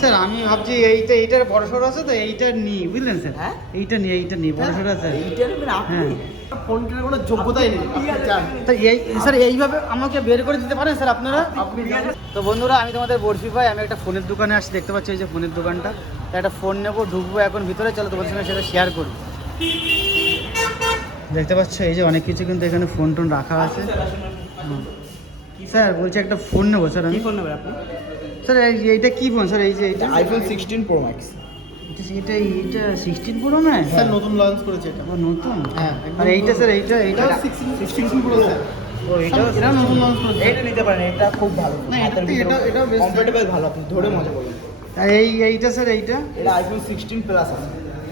Sir আমি ভাবছি এইটা এইটার বড় সড়ো আছে তো এইটা নিই বুঝলেন স্যার? হ্যাঁ? এইটা নিই এইটা নিই বড় সড়ো আছে। এইটা নেবেন আপনি হ্যাঁ। ফোন কেনার কোনো যোগ্যতাই নেই। তো এই স্যার এইভাবে আমাকে বের করে দিতে পারেন স্যার আপনারা? তো বন্ধুরা আমি তোমাদের বরফি ভাই আমি একটা ফোনের দোকানে আসছি দেখতে পাচ্ছি এই যে ফোনের দোকানটা। তো একটা ফোন নেব ঢুকবো এখন ভিতরে চলো তোমাদের সঙ্গে সেটা শেয়ার করি। দেখতে পাচ্ছ এই যে অনেক কিছু কিন্তু এখানে ফোন টোন রাখা আছে। হুম। স্যার বলছি একটা ফোন নেব স্যার আমি। কি ফোন নেবেন আপনি? স্যার এই- এইটা কি ফোন স্যার এই যে এইটা আইফোন সিক্সটিন প্রো ম্যাক্স এটা এইটা সিক্সটিন প্রো ম্যাক্স স্যার নতুন লঞ্চ করেছে এটা। নতুন? হ্যাঁ, আর এইটা স্যার এইটা এইটা এটা সিক্সটিন প্রো স্যার ও এটা এটা নতুন লঞ্চ করেছে। এইটা নিতে পারেন এটা খুব ভালো। না, এটা- এটা- কমফোর্টেবল ভালো আপনি ধরে মজা করবেন। এই এইটা স্যার এইটা? এটা আইফোন সিক্সটিন প্লাস আছে।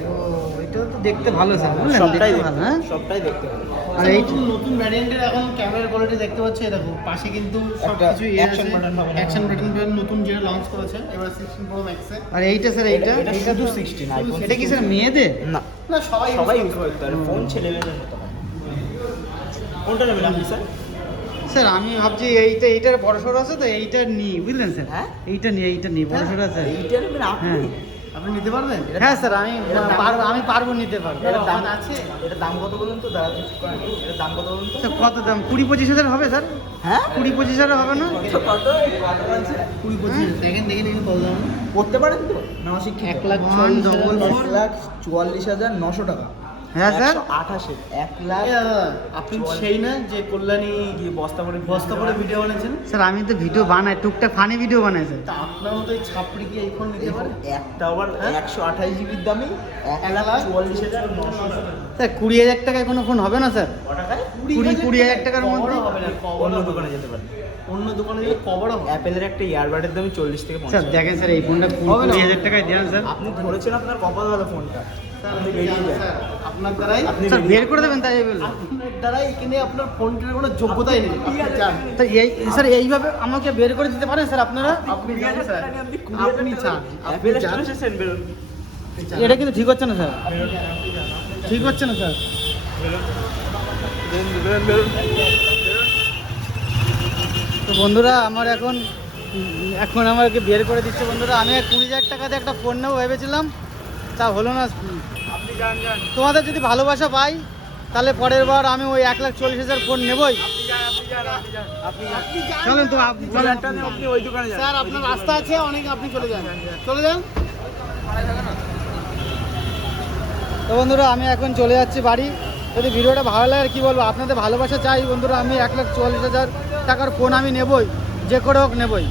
ও এটা তো দেখতে ভালো স্যার বুঝলেন? সবটাই ভালো হ্যাঁ? সবটাই দেখতে ভালো। আর এই নতুন নতুন ভ্যারিয়েন্টের এখন ক্যামেরার কোয়ালিটি দেখতে পাচ্ছ এই দেখো পাশে কিন্তু সব একটা কিছু action button পাবেন। অ্যাকশন বাটন নতুন যেটা লঞ্চ করেছে এবার 16 প্রো ম্যাক্সে আর এইটা স্যার এইটা? এটা শুধু 16 আইফোন এটা কি স্যার মেয়েদের? না না সবাই সবাই ইউজ করতে পারে ফোন ছেলে মেয়েদের মতো কোনটা নেবেন আপনি স্যার? স্যার আমি ভাবছি এইটা এইটার বড় সড়ো আছে তো এইটা নিই বুঝলেন স্যার? হ্যাঁ? এইটা নিই এইটা নিই বড় সড়ো আছে। এইটা নেবেন আপনি? হ্যাঁ। আপনি নিতে পারবেন? হ্যাঁ স্যার আমি পারব আমি পারব নিতে পারব। এটার দাম আছে? এটা দাম কত বলুন তো? দাদা এটা দাম কত বলুন তো? কত দাম? কুড়ি পঁচিশ হাজার হবে স্যার? হ্যাঁ? কুড়ি পঁচিশ হাজার হবে না? কত? কুড়ি পঁচিশ দেখেন দেখেন দেখেন কত দাম? করতে পারেন তো? না এক লাখ four। এক লাখ চুয়াল্লিশ হাজার নশো টাকা। হ্যাঁ স্যার। আঠাশে এক লাখ আপনি সেই না যে কল্যাণী গিয়ে বস্তা করে বস্তা করে ভিডিও বানিয়েছেন স্যার আমি তো ভিডিও বানাই টুকটাক ফানি ভিডিও বানাই স্যার। তা আপনার মতো এই ছাপড়ি কি এই ফোন নিতে পারে? একটা আবার একশো আঠাশ জিবির দামে এক এক লাখ লাখ চুয়াল্লিশ হাজার নশো স্যার কুড়ি হাজার টাকায় কোনো ফোন হবে না স্যার? টাকায়? কুড়ি কুড়ি হাজার টাকার মধ্যে অন্য দোকানে যেতে পারেন অন্য দোকানে গেলে কভারও হবে অ্যাপেলের একটা ইয়ারবাডের দামে চল্লিশ থেকে স্যার দেখেন স্যার এই ফোনটা কুড়ি হাজার টাকায় দেন স্যার। আপনি ধরেছেন আপনার কপাল ফোনটা। স্যার, আপনার দ্বারাই বের করে দেবেন তাই দ্বারাই এখানে আপনার ফোন কেনার কোনো যোগ্যতাই নেই। তো এই স্যার এইভাবে আমাকে বের করে দিতে পারেন স্যার আপনারা? আপনি স্যার। আপনি চান আপনি চান চলে এসেছেন বেরোন। এটা কিন্তু ঠিক হচ্ছে না স্যার। ঠিক হচ্ছে না স্যার। তো বন্ধুরা আমার এখন এখন আমাকে বের করে দিচ্ছে বন্ধুরা। আমি কুড়ি হাজার টাকাতে একটা ফোন নেব ভেবেছিলাম। তা হলো না। তোমাদের যদি ভালোবাসা পাই তাহলে পরের বার আমি ওই এক লাখ চল্লিশ হাজার ফোন নেবই। চলেন তো স্যার আপনার রাস্তা আছে অনেক আপনি চলে যান। চলে যান। তো বন্ধুরা আমি এখন চলে যাচ্ছি বাড়ি। যদি ভিডিওটা ভালো লাগে কি বলব, আপনাদের ভালোবাসা চাই বন্ধুরা, আমি এক লাখ চুয়াল্লিশ হাজার টাকার ফোন আমি নেবই, যে করে হোক নেবই।